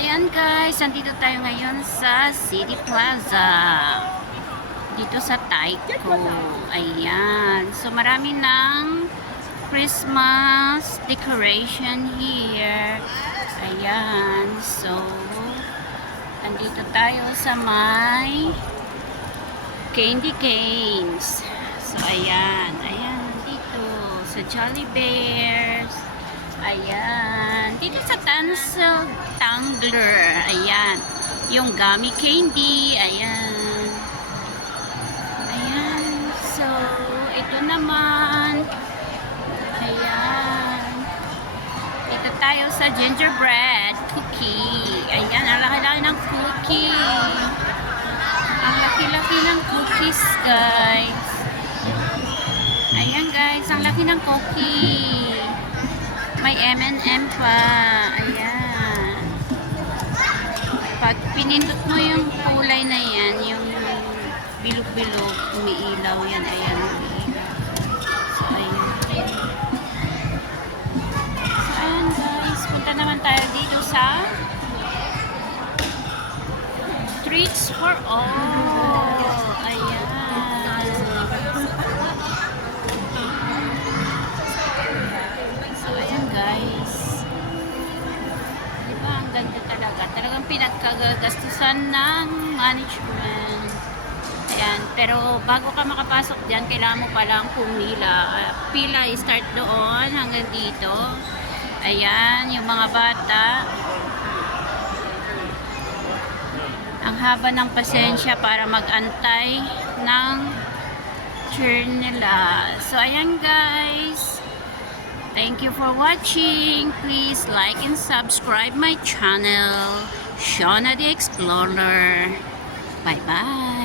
Ayan guys, nandito tayo ngayon sa City Plaza. Dito sa Taiko. Ayan. So marami ng Christmas decoration here. Ayan. So, nandito tayo sa may candy canes. So ayan. Ayan. Dito sa Jolly Bears. Ayan. Dito sa Tansel Tangler. Ayan. Yung gummy candy. Ayan. Ayan. So, ito naman. Ayan. Dito tayo sa gingerbread cookie. Ayan. Ang laki-laki ng cookie. Ang laki-laki ng cookies, guys. Ayan, guys. Ang laki ng cookie. May M&M pa. Ayan. Pag pinindot mo yung kulay na yan, yung bilog-bilog, umiilaw yan. Ayan, umiilaw. So, ayan. So, ayan guys. Punta naman tayo dito sa Treats for All. Ayan. Guys, diba ang ganda talaga, talagang pinagkagagastusan ng management. Ayan, pero bago ka makapasok dyan, kailangan mo palang pumila. Pila start doon hanggang dito. Ayan, yung mga bata, ang haba ng pasensya para mag-antay ng turn nila. So ayan guys, thank you for watching. Please like and subscribe my channel, Shauna the Explorer. Bye-bye.